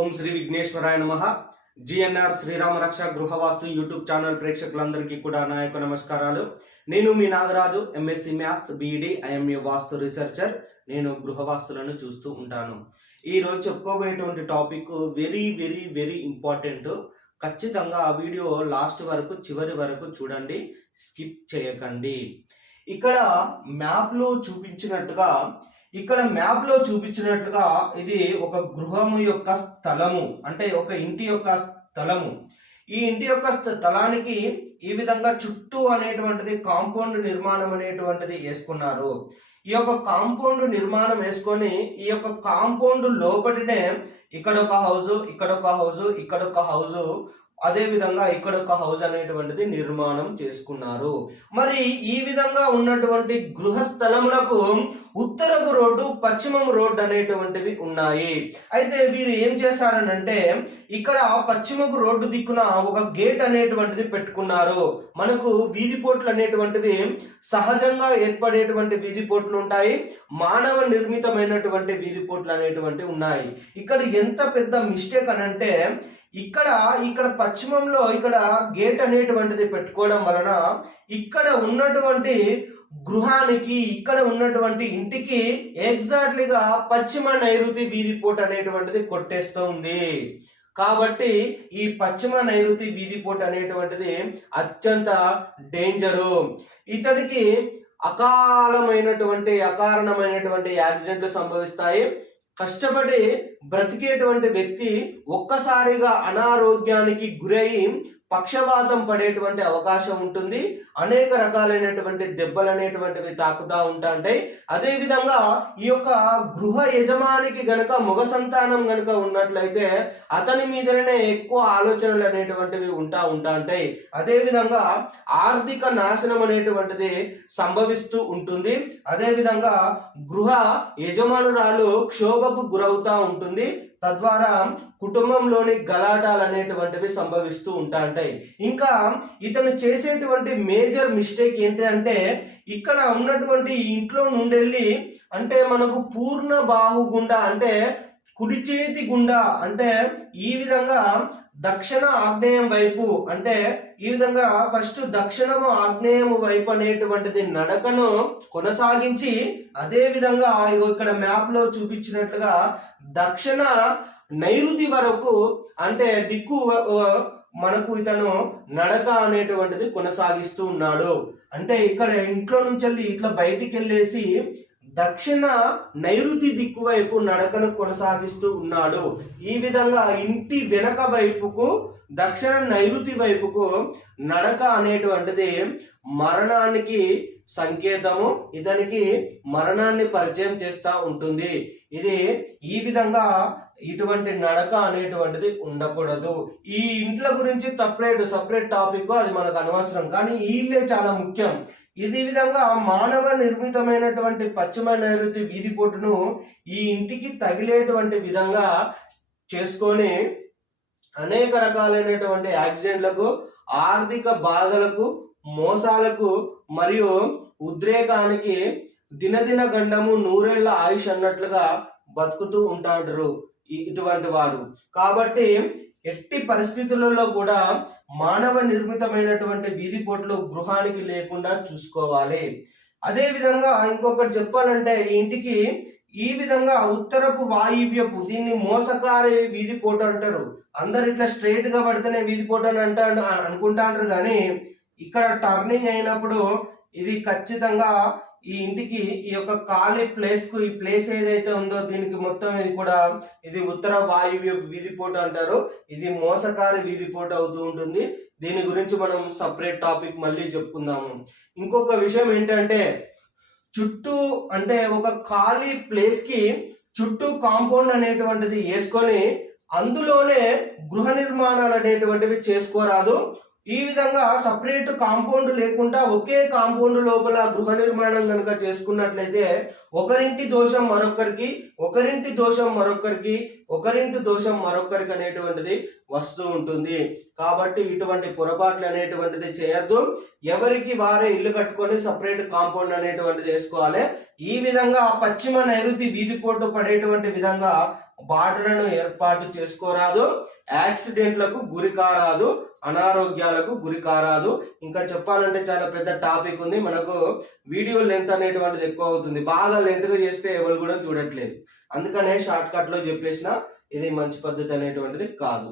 ఓం శ్రీ విఘ్నేశ్వరాయ నమః. జిఎన్ఆర్ శ్రీరామ రక్ష గృహవాస్తు YouTube channel ప్రేక్షకులందరికీ కూడా నా యొక్క నమస్కారాలు. నేను మీ Nagaraju, MSc maths, BEd, IMA vastu researcher. నేను గృహవాస్తులను చూస్తూ ఉంటాను. ఈ రోజు చెప్పుకోబోయేటువంటి topic very very very important. ఖచ్చితంగా ఆ వీడియో లాస్ట్ వరకు, చివరి వరకు చూడండి, స్కిప్ చేయకండి. ఇక్కడ మ్యాప్లో చూపించినట్టుగా ఇది ఒక గృహము యొక్క స్థలము, అంటే ఒక ఇంటి యొక్క స్థలము. ఈ ఇంటి యొక్క స్థలానికి ఈ విధంగా చుట్టూ అనేటువంటిది కాంపౌండ్ నిర్మాణం అనేటువంటిది వేసుకున్నారు. ఈ యొక్క కాంపౌండ్ నిర్మాణం వేసుకొని ఈ యొక్క కాంపౌండ్ లోపటినే ఇక్కడ ఒక హౌస్, ఇక్కడ ఒక హౌస్, ఇక్కడ ఒక హౌస్, అదే విధంగా ఇక్కడ ఒక హౌస్ అనేటువంటిది నిర్మాణం చేసుకున్నారు. మరి ఈ విధంగా ఉన్నటువంటి గృహస్థలములకు ఉత్తరపు రోడ్డు, పశ్చిమం రోడ్డు అనేటువంటివి ఉన్నాయి. అయితే వీరు ఏం చేశారనంటే ఇక్కడ పశ్చిమపు రోడ్డు దిక్కున ఒక గేట్ అనేటువంటిది పెట్టుకున్నారు. మనకు వీధిపోట్లు అనేటువంటివి సహజంగా ఏర్పడేటువంటి వీధిపోట్లు ఉంటాయి, మానవ నిర్మితమైనటువంటి వీధిపోట్లు అనేటువంటివి ఉన్నాయి. ఇక్కడ ఎంత పెద్ద మిస్టేక్ అనంటే ఇక్కడ పశ్చిమంలో ఇక్కడ గేట్ అనేటువంటిది పెట్టుకోవడం వలన ఇక్కడ ఉన్నటువంటి గృహానికి, ఇక్కడ ఉన్నటువంటి ఇంటికి ఎగ్జాక్ట్లీగా పశ్చిమ నైరుతి వీధిపోటు అనేటువంటిది కొట్టేస్తుంది. కాబట్టి ఈ పశ్చిమ నైరుతి వీధిపోటు అనేటువంటిది అత్యంత డేంజరు. ఇతనికి అకారణమైనటువంటి యాక్సిడెంట్లు సంభవిస్తాయి. కష్టపడి బ్రతికేటువంటి వ్యక్తి ఒక్కసారిగా అనారోగ్యానికి గురై పక్షవాతం పడేటువంటి అవకాశం ఉంటుంది. అనేక రకాలైనటువంటి దెబ్బలు అనేటువంటివి తాకుతూ ఉంటాయి. అదే విధంగా ఈ యొక్క గృహ యజమానికి గనక మగ సంతానం గనక ఉన్నట్లయితే అతని మీదనే ఎక్కువ ఆలోచనలు అనేటువంటివి ఉంటాయి. అదే విధంగా ఆర్థిక నాశనం అనేటువంటిది సంభవిస్తూ ఉంటుంది. అదే విధంగా గృహ యజమానురాలు క్షోభకు గురవుతా ఉంటుంది. తద్వారా కుటుంబంలోని గలాటాలు అనేటువంటివి సంభవిస్తూ ఉంటాయి. ఇంకా ఇతను చేసేటువంటి మేజర్ మిస్టేక్ ఏంటి అంటే ఇక్కడ ఉన్నటువంటి ఇంట్లో నుండెళ్ళి అంటే మనకు పూర్ణ బాహు గుండా, అంటే కుడి చేతి గుండా, అంటే ఈ విధంగా దక్షిణ ఆగ్నేయం వైపు, అంటే ఈ విధంగా ఫస్ట్ దక్షిణము ఆగ్నేయము వైపు అనేటువంటిది నడకను కొనసాగించి, అదే విధంగా ఇక్కడ మ్యాప్ లో చూపించినట్లుగా దక్షిణ నైరుతి వరకు, అంటే దిక్కు మనకు ఇతను నడక అనేటువంటిది కొనసాగిస్తూ ఉన్నాడు. అంటే ఇక్కడ ఇంట్లో నుంచి వెళ్ళి ఇట్లా బయటికి వెళ్ళేసి దక్షిణ నైరుతి దిక్కు వైపు నడకను కొనసాగిస్తూ ఉన్నాడు. ఈ విధంగా ఇంటి వెనక వైపుకు, దక్షిణ నైరుతి వైపుకు నడక అనేటువంటిది మరణానికి సంకేతము. ఇతనికి మరణాన్ని పరిచయం చేస్తూ ఉంటుంది. ఇది ఈ విధంగా ఇటువంటి నడక అనేటువంటిది ఉండకూడదు. ఈ ఇంట్ల గురించి సపరేట్ టాపిక్, అది మనకు అనవసరం. కానీ ఈ ఇల్లే చాలా ముఖ్యం. ఇది విధంగా మానవ నిర్మితమైనటువంటి పశ్చిమ నైరుతి వీధిపోటును ఈ ఇంటికి తగిలేటువంటి విధంగా చేసుకొని అనేక రకాలైనటువంటి యాక్సిడెంట్లకు, ఆర్థిక బాధలకు, మోసాలకు మరియు ఉద్రేకానికి దినదిన గండము నూరేళ్ల ఆయుష్ అన్నట్లుగా బతుకుతూ ఉంటారు ఇటువంటి వారు. కాబట్టి ఎట్టి పరిస్థితులలో కూడా మానవ నిర్మితమైనటువంటి వీధిపోట్లు గృహానికి లేకుండా చూసుకోవాలి. అదే విధంగా ఇంకొకటి చెప్పాలంటే ఈ ఇంటికి ఈ విధంగా ఉత్తరపు వాయువ్యపు, దీన్ని మోసకారి వీధిపోటు అంటారు. అందరు ఇట్లా స్ట్రైట్ గా పడితేనే వీధిపోటు అని అనుకుంటారు, కానీ ఇక్కడ టర్నింగ్ అయినప్పుడు ఇది ఖచ్చితంగా ఈ ఇంటికి ఈ యొక్క ఖాళీ ప్లేస్ కు, ఈ ప్లేస్ ఏదైతే ఉందో దీనికి మొత్తం ఇది ఉత్తర వాయువ్య వీధిపోటు అంటారు. ఇది మోసకారి వీధిపోటు అవుతూ ఉంటుంది. దీని గురించి మనం సపరేట్ టాపిక్ మళ్ళీ చెప్పుకుందాము. ఇంకొక విషయం ఏంటంటే చుట్టూ, అంటే ఒక ఖాళీ ప్లేస్ కి చుట్టూ కాంపౌండ్ అనేటువంటిది వేసుకొని అందులోనే గృహ నిర్మాణాలు అనేటువంటివి చేసుకోరాదు. ఈ విధంగా సపరేట్ కాంపౌండ్ లేకుండా ఒకే కాంపౌండ్ లోపల గృహ నిర్మాణం కనుక చేసుకున్నట్లయితే ఒకరింటి దోషం మరొకరికి, ఒకరింటి దోషం మరొకరికి, ఒకరింటి దోషం మరొకరికి అనేటువంటిది వస్తూ ఉంటుంది. కాబట్టి ఇటువంటి పొరపాట్లు అనేటువంటిది చేయొద్దు. ఎవరికి వారే ఇల్లు కట్టుకొని సపరేట్ కాంపౌండ్ అనేటువంటిది వేసుకోవాలి. ఈ విధంగా పశ్చిమ నైరుతి వీధిపోటు పడేటువంటి విధంగా బాటలను ఏర్పాటు చేసుకోరాదు, యాక్సిడెంట్లకు గురి కారాదు, అనారోగ్యాలకు గురి కారాదు. ఇంకా చెప్పాలంటే చాలా పెద్ద టాపిక్ ఉంది. మనకు వీడియో లెంత్ అనేటువంటిది ఎక్కువ అవుతుంది. బాగా లెంత్ గా చేస్తే ఎవరు కూడా చూడట్లేదు. అందుకనే షార్ట్ కట్ లో చెప్పేసిన ఇది మంచి పద్ధతి అనేటువంటిది కాదు.